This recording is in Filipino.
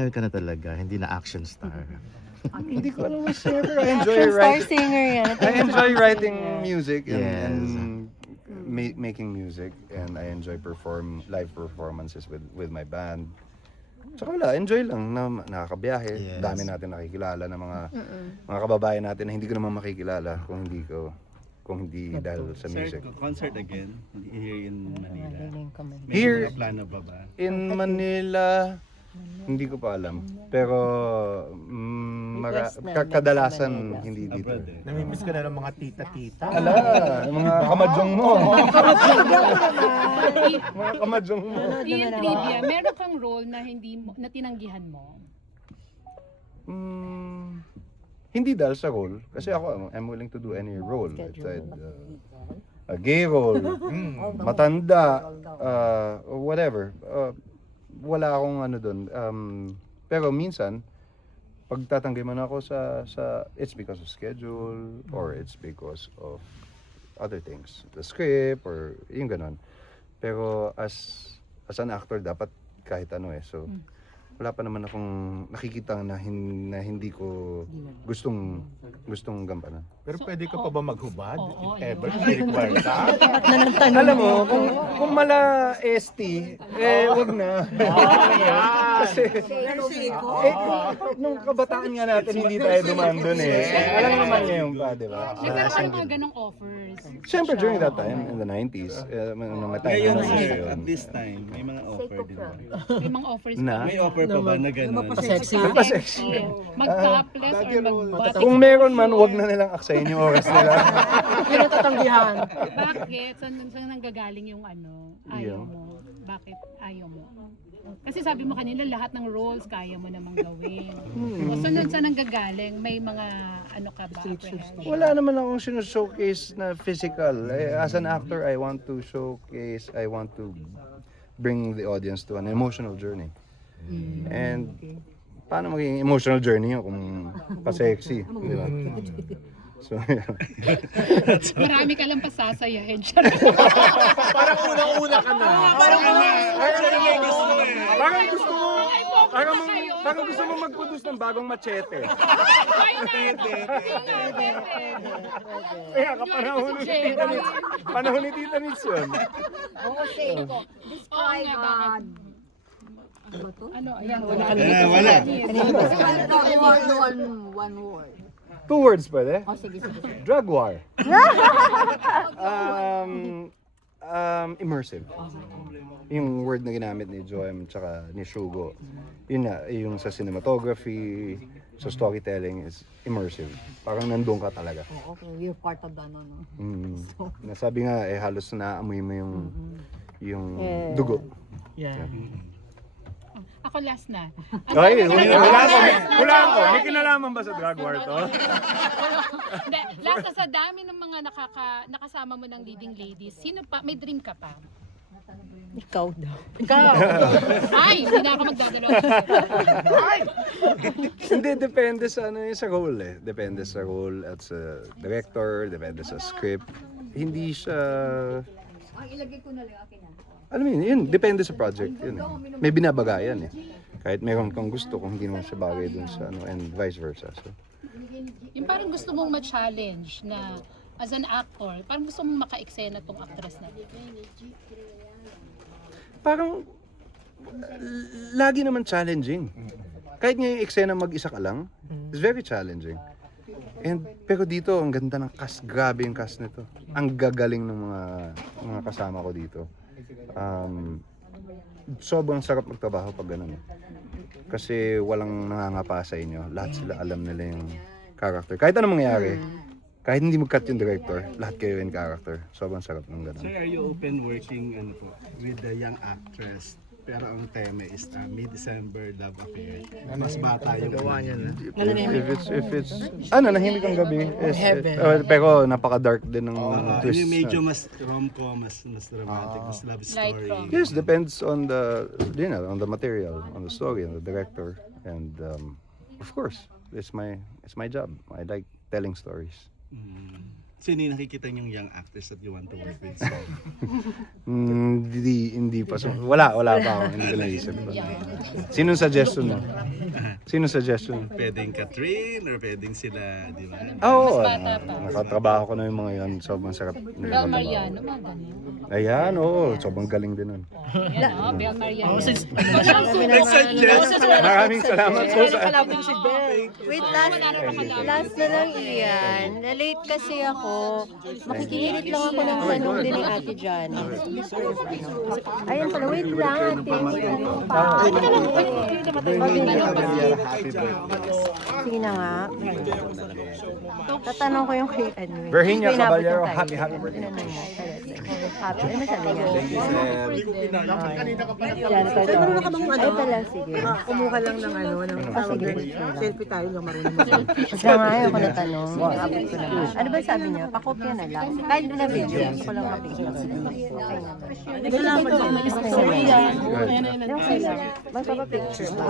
Singer ka na talaga, hindi na action star. Hindi ko alam mas singer, pero I enjoy Action star writing. singer yan. I enjoy writing music and, Yes. and making music, and I enjoy live performances with my band. Tsaka wala, enjoy lang na nakakabiyahe. Yes. Dami natin nakikilala na mga kababayan natin na hindi ko naman makikilala kung hindi dahil sa music. Concert again here in Manila. May Here mga plano ba ba? in Manila, hindi ko pa alam. Pero Request na kadalasan sa Manila. hindi dito. Abroad eh. Namimiss ka na ng mga tita-tita. Ala, yung mga kamadyong mo. Mga kamadyong mo. Ian Trivia, meron kang role na na tinanggihan mo? Hindi dahil sa role. Kasi ako, I'm willing to do any role. Aside, a gay role, matanda, or whatever. Wala akong ano dun. Pero minsan, pag tatanggi man ako sa it's because of schedule or it's because of other things. The script or yung ganon. Pero as an actor, dapat kahit ano eh. So, wala pa naman akong nakikita na hindi ko gustong gampanan. Pero pwede ka pa ba maghubad? Oo, If ever, hindi required ka? Alam mo, kung mala ST, wag na. Kasi, nung kabataan nga natin, hindi tayo dumaan dun eh. Alam naman niya yung pa, di ba? Nagkaroon ka ng mga ganong offers. Siyempre, during that time, in the 90s, mga time Ngayon, na sir, yun. at this time, may mga offer din ba? May mga offers Na? pa. May offer pa ba na gano'n? Sexy. Nagpa-sexy. Mag-topless or mag-butt. Kung meron man, wag na nilang aksayin yung oras nila. Pero tatanggihan. Bakit? Saan nanggagaling yung ano? Ayaw mo? Bakit ayaw mo? Kasi sabi mo kanina, lahat ng roles kaya mo namang gawin. O saan nanggagaling? May mga ano ka ba? apprehension? Wala naman akong showcase na physical. As an actor, I want to bring the audience to an emotional journey. And paano maging emotional journey yun kung pa-sexy, di ba? So, Marami ka lang pasasayahin. Parang unang-una ka na. parang gusto mo, parang gusto mo mag-produce ng bagong machete. Kaya panahon ni Tita Nitz yun. Describe ano, ayan, wala. Wala. One word. 2 words pwede? Oh, sige. Drug war. Immersive. Yung word na ginamit ni Joem tsaka ni Shugo, yun na, yung sa cinematography, sa storytelling is immersive. Parang nandun ka talaga. Oh, okay, you're part of the ano, no? Nasabi nga, halos naamoy mo yung dugo. Yeah. Ako last na. Ay, wala ako. May kinalaman ba sa drug war to? Hindi, last na sa dami ng mga nakasama mo ng leading ladies, sino pa, may dream ka pa? Ikaw daw. Ay, hindi na ako magdadalawa. Hindi, depende sa sa role eh. Depende sa role at sa director, depende sa script. Hindi siya... Alam mo yun, depende sa project. Yun, eh. May binabagayan eh. Kahit meron kang gusto kung hindi naman siya bagay dun sa and vice versa. So, Yung parang gusto mong ma-challenge na as an actor, parang gusto mong maka-eksena tong actress na. parang lagi naman challenging. Kahit nga yung eksena mag-isa ka lang, it's very challenging. Pero dito, ang ganda ng cast. Grabe yung cast nito. Ang gagaling ng mga kasama ko dito. Sobrang sarap magtrabaho pag ganun. Kasi walang nangangapa sa inyo. Lahat sila alam nila yung character. Kahit anong mangyari, kahit hindi mag-cut yung director, lahat kayo in character. Sobrang sarap ng ganun. Sir, are you open working with the young actress? Pero ang tema is mid-December love affair. Mas bata yung gawa niya na. If it's Nahimik ang gabi. Pero napaka-dark din ng twist. Yung medyo mas rom-com, mas dramatic, mas love Light story. rom. Yes, depends on the material, on the story, on the director, and of course, it's my job. I like telling stories. Sino yung nakikita niyong young actress that you want to work with? So, Hindi pa. Wala pa ako. Hindi ko naisip. Sinong suggestion mo? Sinong suggestion mo? pwedeng Catherine or pwedeng sila, di ba? Oo. bata pa. Nakatrabaho ko na yung mga yan. Sobrang sarap. Bel Mariano, mga ganun. Ayan, oo. Sobrang galing din nun. Yan o, Bel Mariano. Nag-suggest. Maraming salamat po sa... Wait, last na lang iyan. Na-late kasi ako. Makikihirit lang ako ng tanong din ni Ate Janet. Ayun pala, wait lang ate. May tanong pa. Happy birthday. Sige na nga. Tatanong ko yung kay ano. Virginia Kay Nabot Caballero, yung happy time. birthday. Ano mo? Happy. Ano sabi niya? Ay pala, sige. Kumuha lang ng ano, ng tawag sige. doon. Selfie tayo lang marunong mag Basta nga ayaw ko na tanong. Abot ko naman. Ano ba sabi niya? Pakopya na lang. Kahit na video. Gusto ko lang makita. Okay naman. Salamat po. Okay naman. Magpapapicture ba?